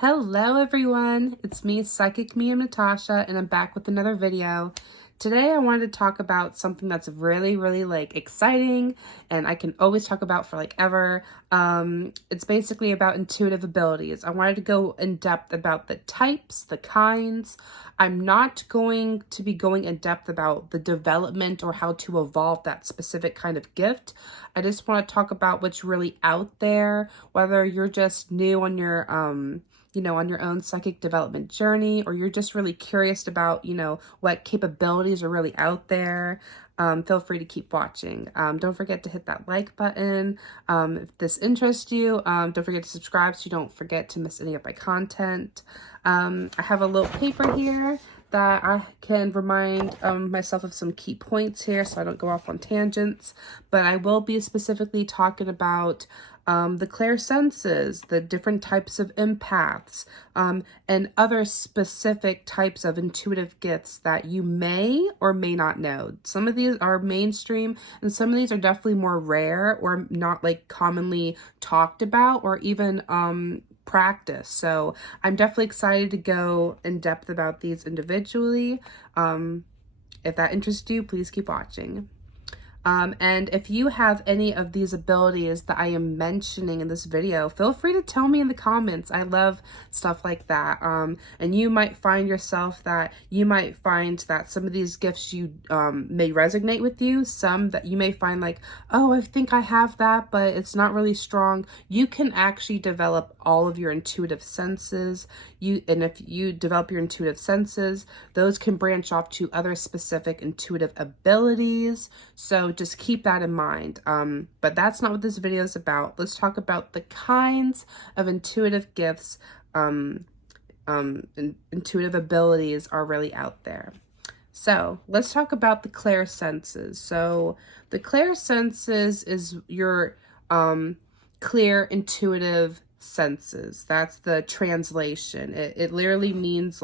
Hello everyone, it's me, Psychic Medium Natasha, and I'm back with another video. Today I wanted to talk about something that's really like exciting and I can always talk about for like ever. It's basically about intuitive abilities. I wanted to go in depth about the types, the kinds. I'm not going to be going in depth about the development or how to evolve that specific kind of gift. I just want to talk about what's really out there, whether you're just new on your on your own psychic development journey, or you're just really curious about, what capabilities are really out there. Feel free to keep watching. Don't forget to hit that like button. If this interests you, don't forget to subscribe so you don't forget to miss any of my content. I have a little paper here that I can remind myself of some key points here so I don't go off on tangents, but I will be specifically talking about the clairsenses, the different types of empaths, and other specific types of intuitive gifts that you may or may not know. Some of these are mainstream and some of these are definitely more rare or not like commonly talked about or even practice. So I'm definitely excited to go in depth about these individually. If that interests you, please keep watching. And if you have any of these abilities that I am mentioning in this video, feel free to tell me in the comments. I love stuff like that. And you might find yourself that you might find that some of these gifts you may resonate with you. Some that you may find like, oh, I think I have that, but it's not really strong. You can actually develop all of your intuitive senses. And if you develop your intuitive senses, those can branch off to other specific intuitive abilities. So just keep that in mind. But that's not what this video is about. Let's talk about the kinds of intuitive gifts, intuitive abilities are really out there. So let's talk about the clairsenses. So the clairsenses is your clear intuitive senses. That's the translation. It literally means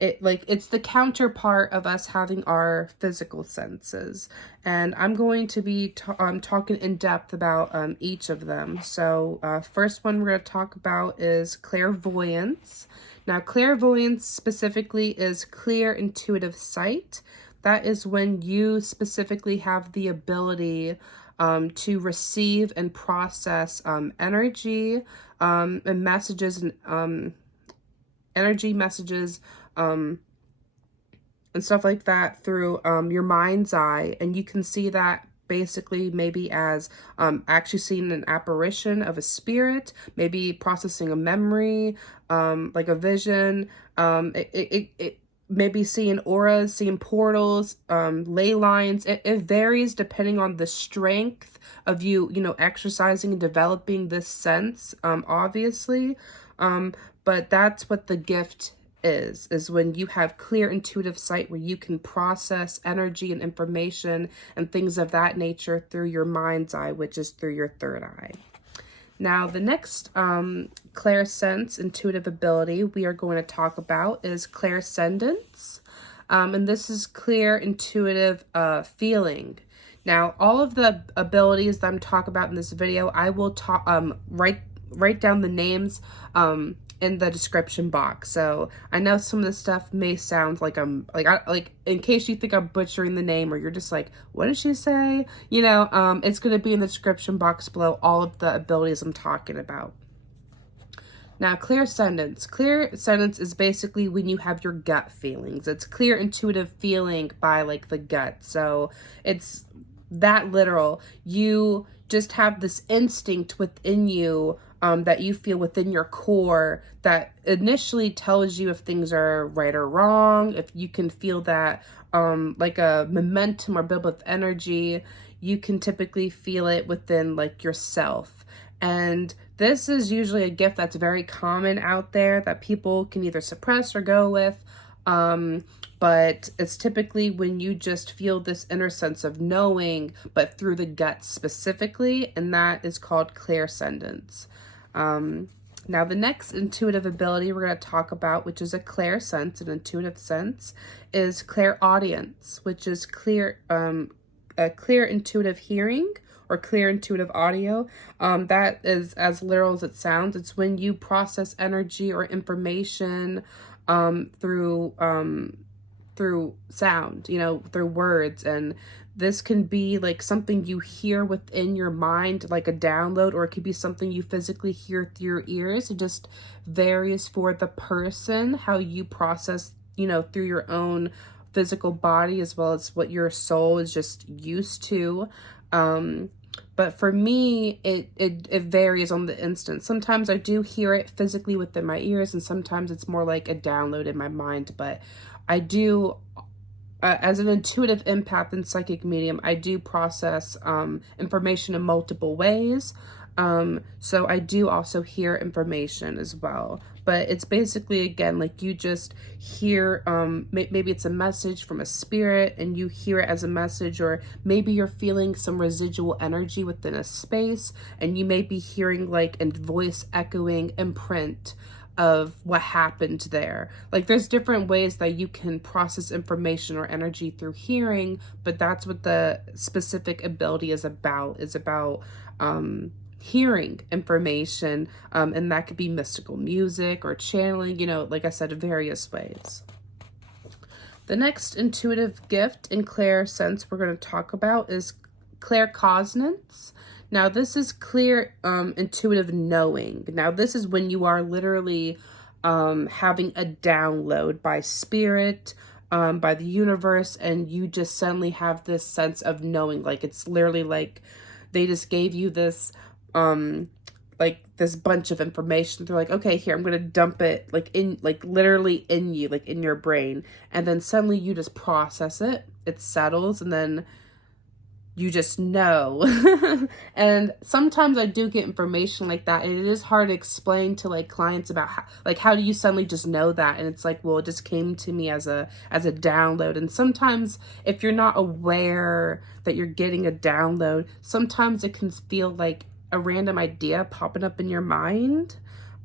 it's the counterpart of us having our physical senses. And I'm going to be talking in depth about each of them. So first one we're going to talk about is clairvoyance. Now, clairvoyance specifically is clear intuitive sight. That is when you specifically have the ability to receive and process energy and messages and energy messages and stuff like that through your mind's eye. And you can see that basically maybe as actually seeing an apparition of a spirit, maybe processing a memory, like a vision. It maybe seeing auras, seeing portals, ley lines. It varies depending on the strength of you exercising and developing this sense, obviously. But that's what the gift is when you have clear intuitive sight where you can process energy and information and things of that nature through your mind's eye, which is through your third eye. Now, the next clairsense intuitive ability we are going to talk about is clairsendence. And this is clear intuitive feeling. Now, all of the abilities that I'm talking about in this video, I will write down the names in the description box. So I know some of this stuff may sound like in case you think I'm butchering the name or you're just like, what did she say? It's going to be in the description box below, all of the abilities I'm talking about. Now, clairsentience. Clairsentience is basically when you have your gut feelings. It's clear intuitive feeling by like the gut. So it's that literal. You just have this instinct within you that you feel within your core that initially tells you if things are right or wrong. If you can feel that like a momentum or build of energy, you can typically feel it within like yourself. And this is usually a gift that's very common out there that people can either suppress or go with. But it's typically when you just feel this inner sense of knowing, but through the gut specifically, and that is called clairsendence. Now, the next intuitive ability we're going to talk about, which is a clairsense, an intuitive sense, is clairaudience, which is a clear intuitive hearing or clear intuitive audio. That is as literal as it sounds. It's when you process energy or information through sound, you know, through words. And this can be like something you hear within your mind, like a download, or it could be something you physically hear through your ears. It just varies for the person, how you process, you know, through your own physical body, as well as what your soul is just used to. But for me, it varies on the instant. Sometimes I do hear it physically within my ears, and sometimes it's more like a download in my mind. But I do, as an intuitive empath and psychic medium, I do process information in multiple ways. So I do also hear information as well. But it's basically, again, like you just hear, maybe it's a message from a spirit and you hear it as a message, or maybe you're feeling some residual energy within a space and you may be hearing like a voice echoing imprint of what happened there. Like there's different ways that you can process information or energy through hearing, but that's what the specific ability is about. It's about hearing information, and that could be mystical music or channeling, you know, like I said, various ways. The next intuitive gift in Clairsense we're going to talk about is Claircognizance. Now, this is clear intuitive knowing. Now, this is when you are literally having a download by spirit, by the universe, and you just suddenly have this sense of knowing. Like, it's literally like they just gave you this like this bunch of information. They're like, okay, here, I'm going to dump it like in, like literally in you, like in your brain. And then suddenly you just process it, it settles, and then you just know. And sometimes I do get information like that, and it is hard to explain to like clients about how do you suddenly just know that? And it's like, well, it just came to me as a download. And sometimes if you're not aware that you're getting a download, sometimes it can feel like a random idea popping up in your mind.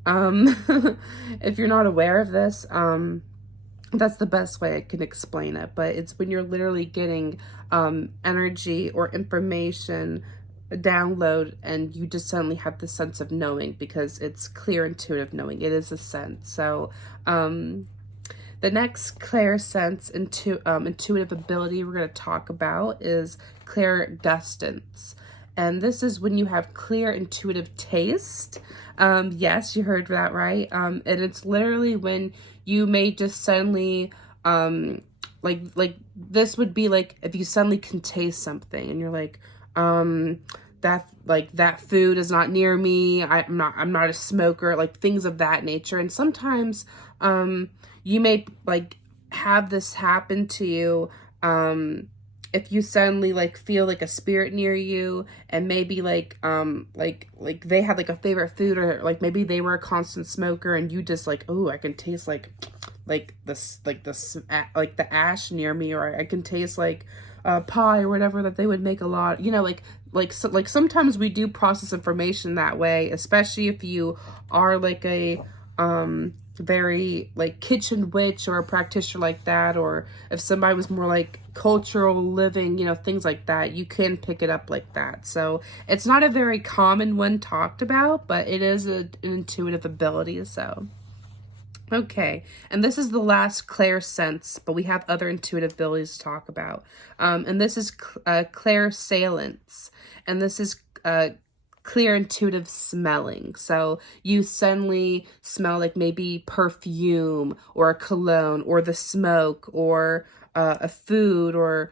If you're not aware of this, that's the best way I can explain it. But it's when you're literally getting energy or information, a download, and you just suddenly have the sense of knowing, because it's clear intuitive knowing. It is a sense. So the next Clairsense intuitive ability we're going to talk about is Clairgustance. And this is when you have clear intuitive taste. Yes, you heard that right. And it's literally when you may just suddenly, like this would be like if you suddenly can taste something and you're like, that food is not near me. I'm not a smoker, like things of that nature. And sometimes, you may like have this happen to you, if you suddenly like feel like a spirit near you, and maybe like they had like a favorite food, or like maybe they were a constant smoker, and you just like, oh, I can taste like the ash near me, or I can taste like pie or whatever that they would make a lot, you know, like sometimes we do process information that way, especially if you are like a very like kitchen witch or a practitioner like that, or if somebody was more like cultural living, you know, things like that, you can pick it up like that. So it's not a very common one talked about, but it is an intuitive ability. So okay, and this is the last Clairsense, but we have other intuitive abilities to talk about. And this is Clairsalience, and this is clear intuitive smelling. So you suddenly smell like maybe perfume or a cologne or the smoke or a food or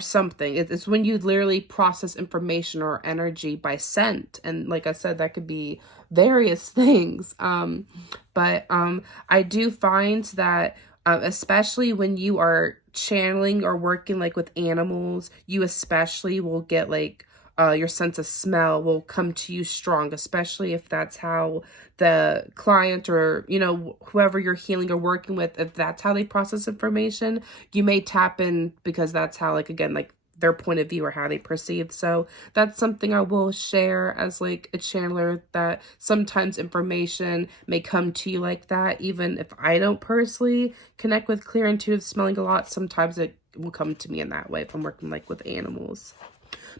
something. It's when you literally process information or energy by scent. And like I said, that could be various things. But I do find that especially when you are channeling or working like with animals, you especially will get like your sense of smell will come to you strong, especially if that's how the client or, you know, whoever you're healing or working with, if that's how they process information, you may tap in because that's how, like, again, like their point of view or how they perceive. So that's something I will share as like a channeler, that sometimes information may come to you like that. Even if I don't personally connect with clear intuitive smelling a lot, sometimes it will come to me in that way if I'm working like with animals.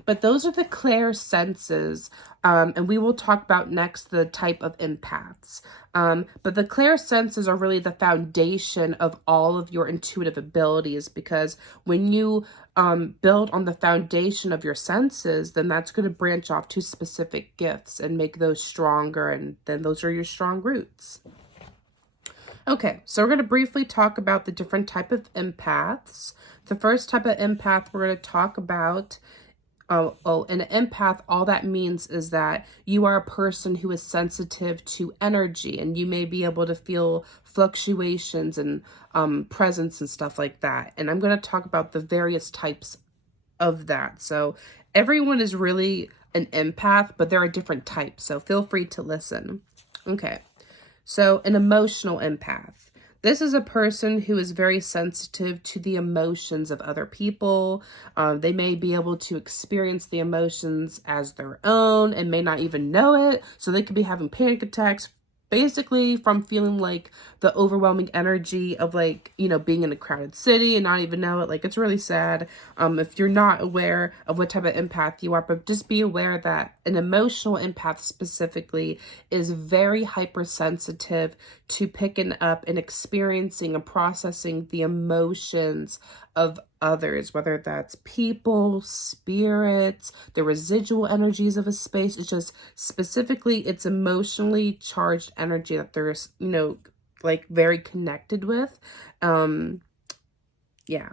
But those are the clairsenses, and we will talk about next the type of empaths. But the clairsenses are really the foundation of all of your intuitive abilities, because when you build on the foundation of your senses, then that's going to branch off to specific gifts and make those stronger, and then those are your strong roots. Okay, so we're going to briefly talk about the different type of empaths. The first type of empath we're going to talk about, an empath, all that means is that you are a person who is sensitive to energy, and you may be able to feel fluctuations and presence and stuff like that. And I'm going to talk about the various types of that. So everyone is really an empath, but there are different types, so feel free to listen. Okay. So an emotional empath. This is a person who is very sensitive to the emotions of other people. They may be able to experience the emotions as their own and may not even know it. So they could be having panic attacks, basically from feeling like the overwhelming energy of, like, you know, being in a crowded city and not even know it. Like, it's really sad if you're not aware of what type of empath you are, but just be aware that an emotional empath specifically is very hypersensitive to picking up and experiencing and processing the emotions of others, whether that's people, spirits, the residual energies of a space. It's just specifically, it's emotionally charged energy that there's, you know, like very connected with. Yeah.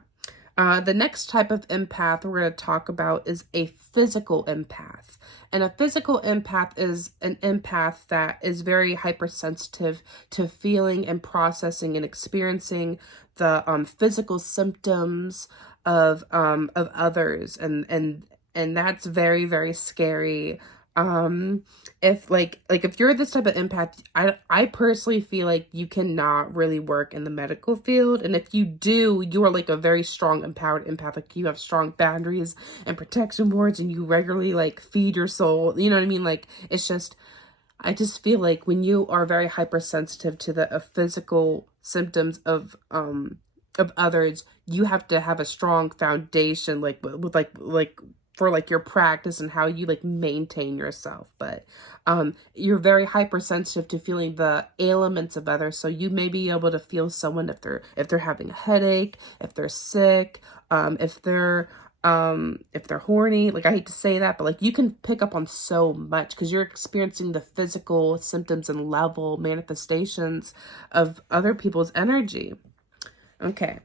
The next type of empath we're going to talk about is a physical empath. And a physical empath is an empath that is very hypersensitive to feeling and processing and experiencing the physical symptoms of others, and that's very, very scary. If if you're this type of empath, I personally feel like you cannot really work in the medical field. And if you do, you are like a very strong, empowered empath. Like, you have strong boundaries and protection boards, and you regularly like feed your soul. You know what I mean? Like, it's just, I just feel like when you are very hypersensitive to the physical symptoms of others, you have to have a strong foundation, like with for like your practice and how you like maintain yourself. But you're very hypersensitive to feeling the ailments of others, so you may be able to feel someone if they're having a headache, if they're sick, if they're horny. Like, I hate to say that, but like, you can pick up on so much because you're experiencing the physical symptoms and level manifestations of other people's energy. Okay.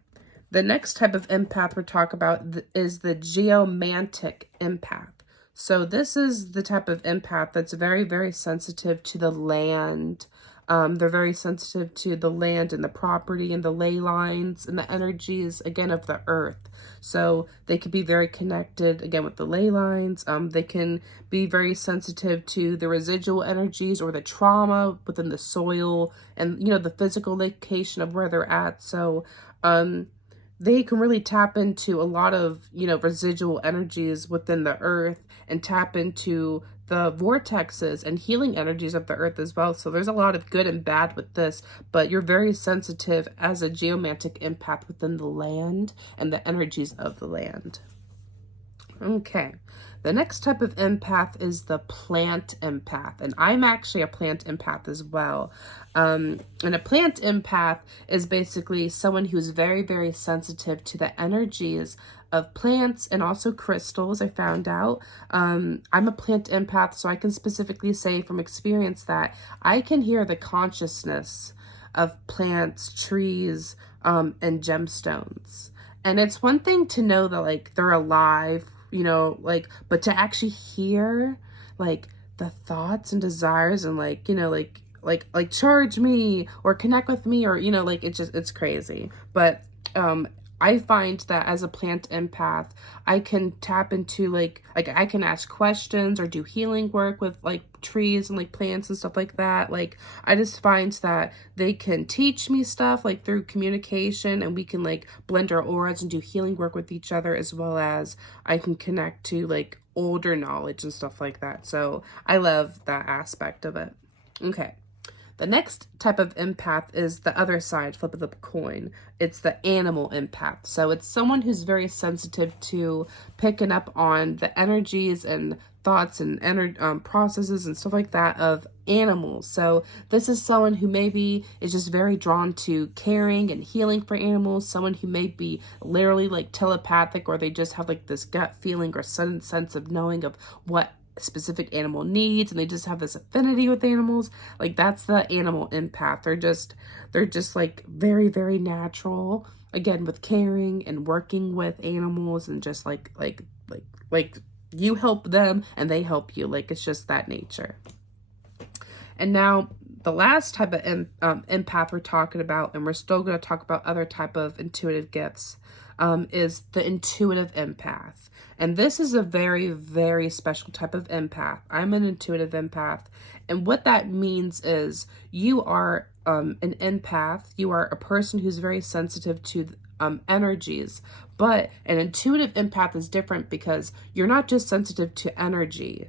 The next type of empath we're talking about is the Geomantic Empath. So this is the type of empath that's very, very sensitive to the land. They're very sensitive to the land and the property and the ley lines and the energies, again, of the earth. So they could be very connected, again, with the ley lines. They can be very sensitive to the residual energies or the trauma within the soil and, you know, the physical location of where they're at. So, they can really tap into a lot of, you know, residual energies within the earth and tap into the vortexes and healing energies of the earth as well. So there's a lot of good and bad with this, but you're very sensitive as a geomantic empath within the land and the energies of the land. Okay. The next type of empath is the plant empath, and I'm actually a plant empath as well. And a plant empath is basically someone who's very, very sensitive to the energies of plants and also crystals, I found out. I'm a plant empath, so I can specifically say from experience that I can hear the consciousness of plants, trees, and gemstones. And it's one thing to know that, like, they're alive, you know, like, but to actually hear, like, the thoughts and desires and, like, you know, like charge me or connect with me, or, you know, like, it's crazy. But I find that as a plant empath, I can tap into like I can ask questions or do healing work with like trees and like plants and stuff like that. Like, I just find that they can teach me stuff like through communication, and we can like blend our auras and do healing work with each other, as well as I can connect to like older knowledge and stuff like that. So I love that aspect of it. Okay. The next type of empath is the other side, flip of the coin. It's the animal empath. So it's someone who's very sensitive to picking up on the energies and thoughts and processes and stuff like that of animals. So this is someone who maybe is just very drawn to caring and healing for animals, someone who may be literally like telepathic, or they just have like this gut feeling or sudden sense of knowing of what specific animal needs, and they just have this affinity with animals. Like, that's the animal empath. They're just like very, very natural, again, with caring and working with animals, and just like you help them and they help you. Like, it's just that nature. And now the last type of empath we're talking about, and we're still going to talk about other type of intuitive gifts, is the intuitive empath. And this is a very, very special type of empath. I'm an intuitive empath. And what that means is you are an empath. You are a person who's very sensitive to energies. But an intuitive empath is different because you're not just sensitive to energy.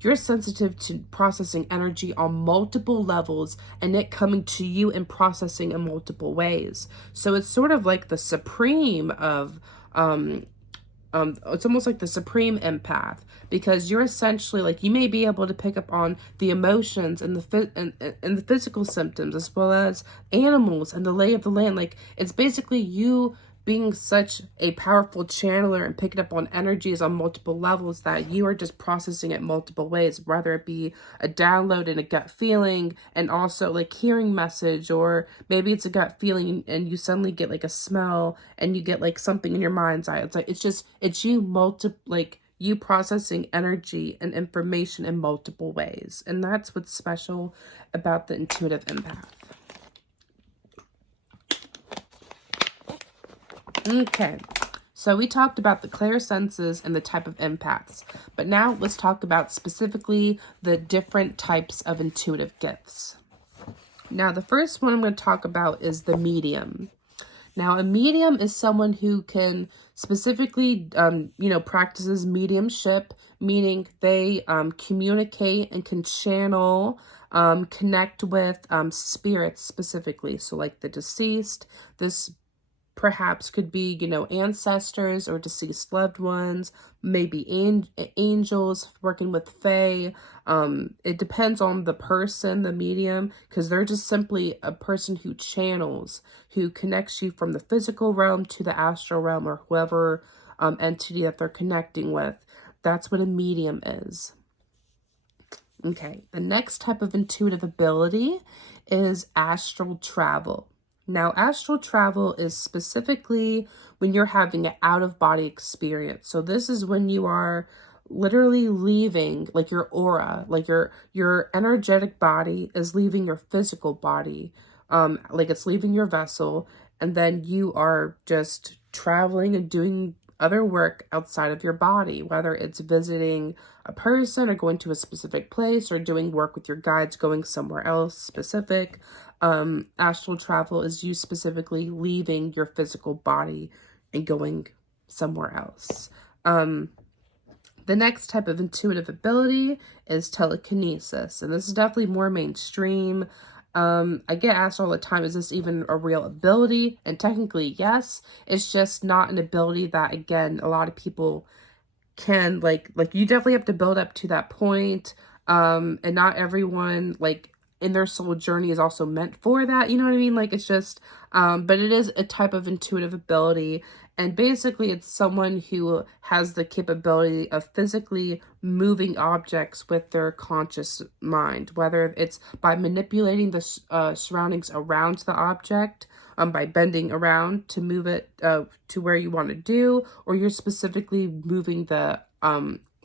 You're sensitive to processing energy on multiple levels and it coming to you and processing in multiple ways. So it's sort of like the supreme of, it's almost like the supreme empath, because you're essentially like, you may be able to pick up on the emotions and the physical symptoms, as well as animals and the lay of the land. Like, it's basically you being such a powerful channeler and picking up on energies on multiple levels that you are just processing it multiple ways, whether it be a download and a gut feeling, and also like hearing message, or maybe it's a gut feeling and you suddenly get like a smell and you get like something in your mind's eye. It's like, it's you processing energy and information in multiple ways. And that's what's special about the intuitive empath. Okay, so we talked about the clairsenses and the type of empaths, but now let's talk about specifically the different types of intuitive gifts. Now, the first one I'm going to talk about is the medium. Now, a medium is someone who can specifically, practices mediumship, meaning they communicate and can channel, connect with spirits specifically. So like the deceased, this perhaps could be, ancestors or deceased loved ones, maybe angels, working with fae. It depends on the person, the medium, because they're just simply a person who channels, who connects you from the physical realm to the astral realm, or whoever entity that they're connecting with. That's what a medium is. Okay, the next type of intuitive ability is astral travel. Now, astral travel is specifically when you're having an out-of-body experience. So this is when you are literally leaving, like your aura, like your energetic body is leaving your physical body, like it's leaving your vessel, and then you are just traveling and doing other work outside of your body, whether it's visiting a person or going to a specific place or doing work with your guides, going somewhere else specific. Astral travel is you specifically leaving your physical body and going somewhere else. The next type of intuitive ability is telekinesis, and this is definitely more mainstream. I get asked all the time, is this even a real ability? And technically, yes. It's just not an ability that, again, a lot of people can, like you definitely have to build up to that point. And not everyone, like, in their soul journey is also meant for that, you know what I mean? Like, it's just, but it is a type of intuitive ability, and basically it's someone who has the capability of physically moving objects with their conscious mind, whether it's by manipulating the surroundings around the object, by bending around to move it to where you want to do, or you're specifically moving the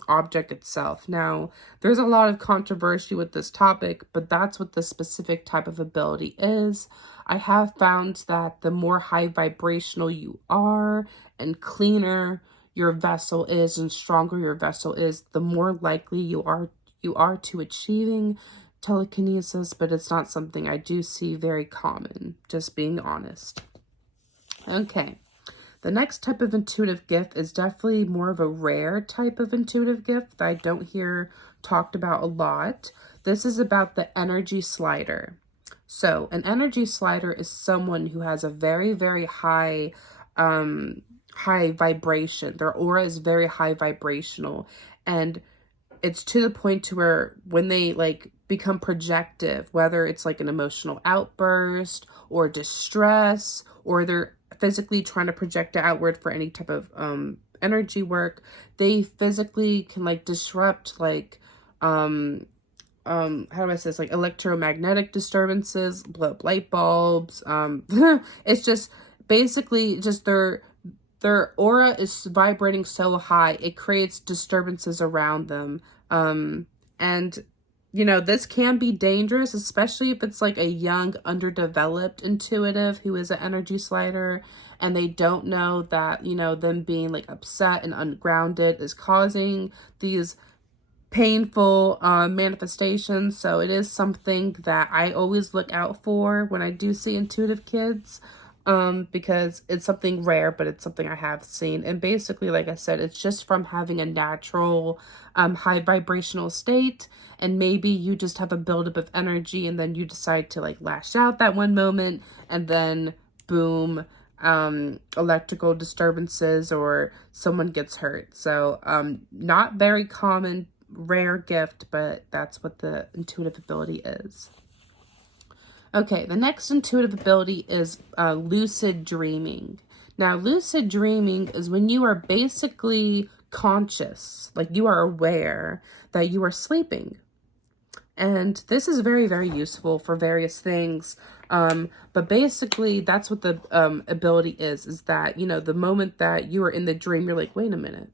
object itself. Now, there's a lot of controversy with this topic, but that's what the specific type of ability is. I have found that the more high vibrational you are and cleaner your vessel is and stronger your vessel is, the more likely you are to achieving telekinesis, but it's not something I do see very common, just being honest. Okay. The next type of intuitive gift is definitely more of a rare type of intuitive gift that I don't hear talked about a lot. This is about the energy slider. So an energy slider is someone who has a very, very high, high vibration. Their aura is very high vibrational, and it's to the point to where when they like become projective, whether it's like an emotional outburst or distress, or they're physically trying to project it outward for any type of energy work, they physically can like disrupt like how do I say this, like electromagnetic disturbances, blow up light bulbs. It's just basically just their aura is vibrating so high, it creates disturbances around them. And, you know, this can be dangerous, especially if it's like a young, underdeveloped intuitive who is an energy slider and they don't know that, you know, them being like upset and ungrounded is causing these painful manifestations. So it is something that I always look out for when I do see intuitive kids. Because it's something rare, but it's something I have seen. And basically, like I said, it's just from having a natural, high vibrational state. And maybe you just have a buildup of energy and then you decide to like lash out that one moment and then boom, electrical disturbances or someone gets hurt. So, not very common, rare gift, but that's what the intuitive ability is. Okay, the next intuitive ability is lucid dreaming. Now, lucid dreaming is when you are basically conscious, like you are aware that you are sleeping. And this is very, very useful for various things. But basically, that's what the ability is that, you know, the moment that you are in the dream, you're like, wait a minute.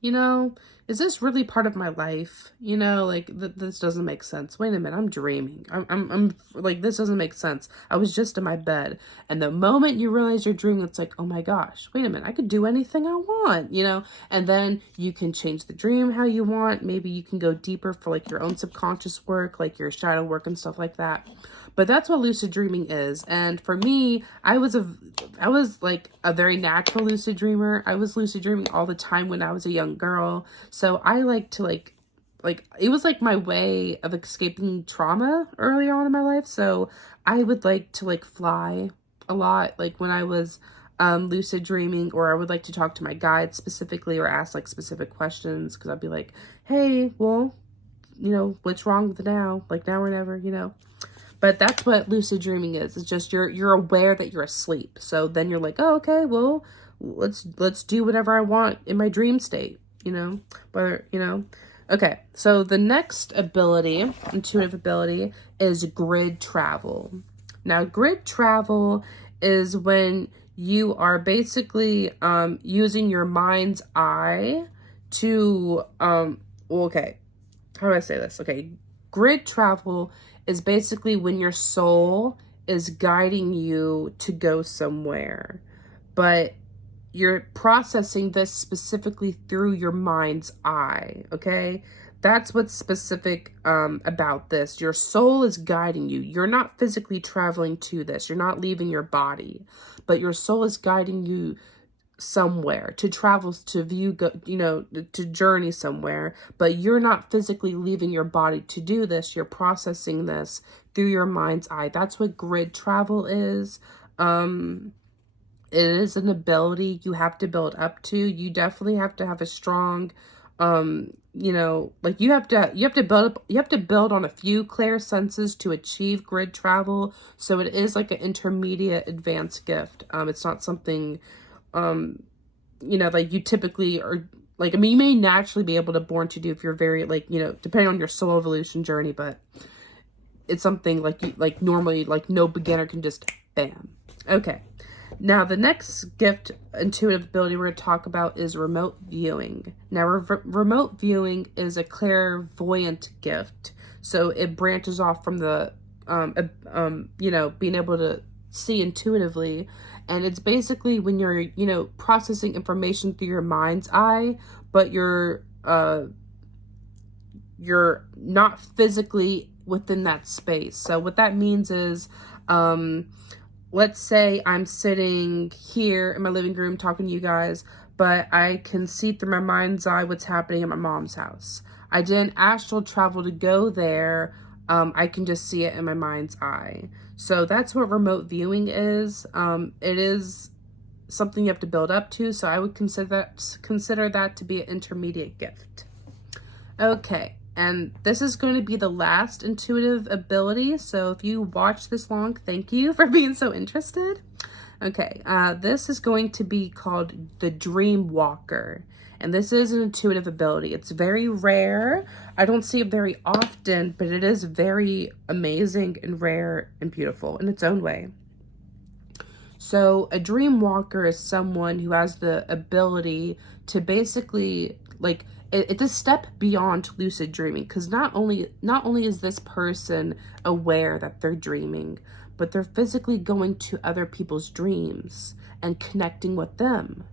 You know, is this really part of my life? You know, like this doesn't make sense. Wait a minute, I'm dreaming. I'm like, this doesn't make sense. I was just in my bed. And the moment you realize you're dreaming, it's like, oh my gosh, wait a minute, I could do anything I want, you know? And then you can change the dream how you want. Maybe you can go deeper for like your own subconscious work, like your shadow work and stuff like that. But that's what lucid dreaming is. And for me, I was like a very natural lucid dreamer. I was lucid dreaming all the time when I was a young girl. So I like to like it was like my way of escaping trauma early on in my life. So I would like to like fly a lot, like when I was lucid dreaming, or I would like to talk to my guides specifically or ask like specific questions, because I'd be like, hey, well, you know, what's wrong with now? Like now or never, you know? But that's what lucid dreaming is. It's just you're aware that you're asleep. So then you're like, oh, okay, well, let's do whatever I want in my dream state, you know? Whether, you know. Okay, so the next ability, intuitive ability, is grid travel. Now, grid travel is when you are basically using your mind's eye to well, okay, how do I say this? Okay, grid travel is basically when your soul is guiding you to go somewhere, but you're processing this specifically through your mind's eye, okay? That's what's specific about this. Your soul is guiding you. You're not physically traveling to this. You're not leaving your body, but your soul is guiding you somewhere to travel, to view, you know, to journey somewhere, but you're not physically leaving your body to do this. You're processing this through your mind's eye. That's what grid travel is. It is an ability you have to build up to. You definitely have to have a strong, you know, like you have to build on a few clear senses to achieve grid travel. So it is like an intermediate advanced gift. It's not something, you know, like you typically are, like, I mean, you may naturally be able to born to do if you're very, like, you know, depending on your soul evolution journey, but it's something like normally, like no beginner can just bam. Okay. Now, the next gift, intuitive ability we're going to talk about is remote viewing. Now, remote viewing is a clairvoyant gift. So it branches off from the, you know, being able to see intuitively. And it's basically when you're, you know, processing information through your mind's eye, but you're not physically within that space. So what that means is, let's say I'm sitting here in my living room talking to you guys, but I can see through my mind's eye what's happening at my mom's house. I didn't astral travel to go there, I can just see it in my mind's eye. So that's what remote viewing is. It is something you have to build up to, so I would consider that to be an intermediate gift. Okay, and this is going to be the last intuitive ability, so if you watch this long, thank you for being so interested. Okay, this is going to be called the Dreamwalker, and this is an intuitive ability. It's very rare. I don't see it very often, but it is very amazing and rare and beautiful in its own way. So a Dreamwalker is someone who has the ability to basically, like, it's a step beyond lucid dreaming, because not only is this person aware that they're dreaming, but they're physically going to other people's dreams and connecting with them.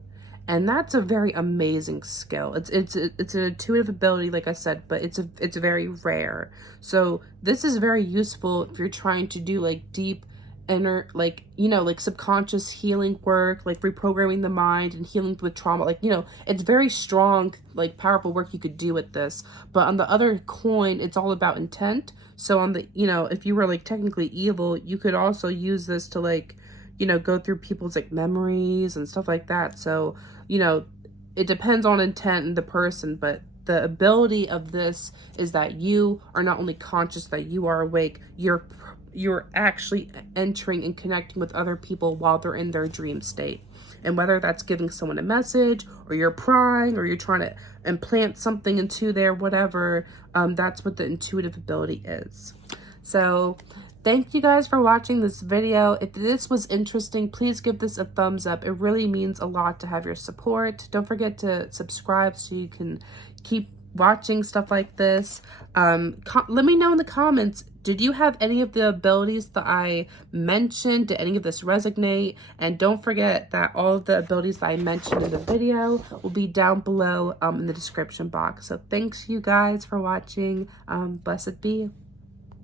And that's a very amazing skill. It's an intuitive ability, like I said, but it's very rare. So this is very useful if you're trying to do like deep inner, like, you know, like subconscious healing work, like reprogramming the mind and healing with trauma. Like, you know, it's very strong, like powerful work you could do with this. But on the other coin, it's all about intent. So on the, you know, if you were like technically evil, you could also use this to, like, you know, go through people's like memories and stuff like that. So, you know, it depends on intent and the person, but the ability of this is that you are not only conscious that you are awake, you're actually entering and connecting with other people while they're in their dream state. And whether that's giving someone a message, or you're prying, or you're trying to implant something into their whatever, that's what the intuitive ability is. So thank you guys for watching this video. If this was interesting, please give this a thumbs up. It really means a lot to have your support. Don't forget to subscribe so you can keep watching stuff like this. Let me know in the comments, did you have any of the abilities that I mentioned? Did any of this resonate? And don't forget that all of the abilities that I mentioned in the video will be down below in the description box. So thanks you guys for watching. Blessed be.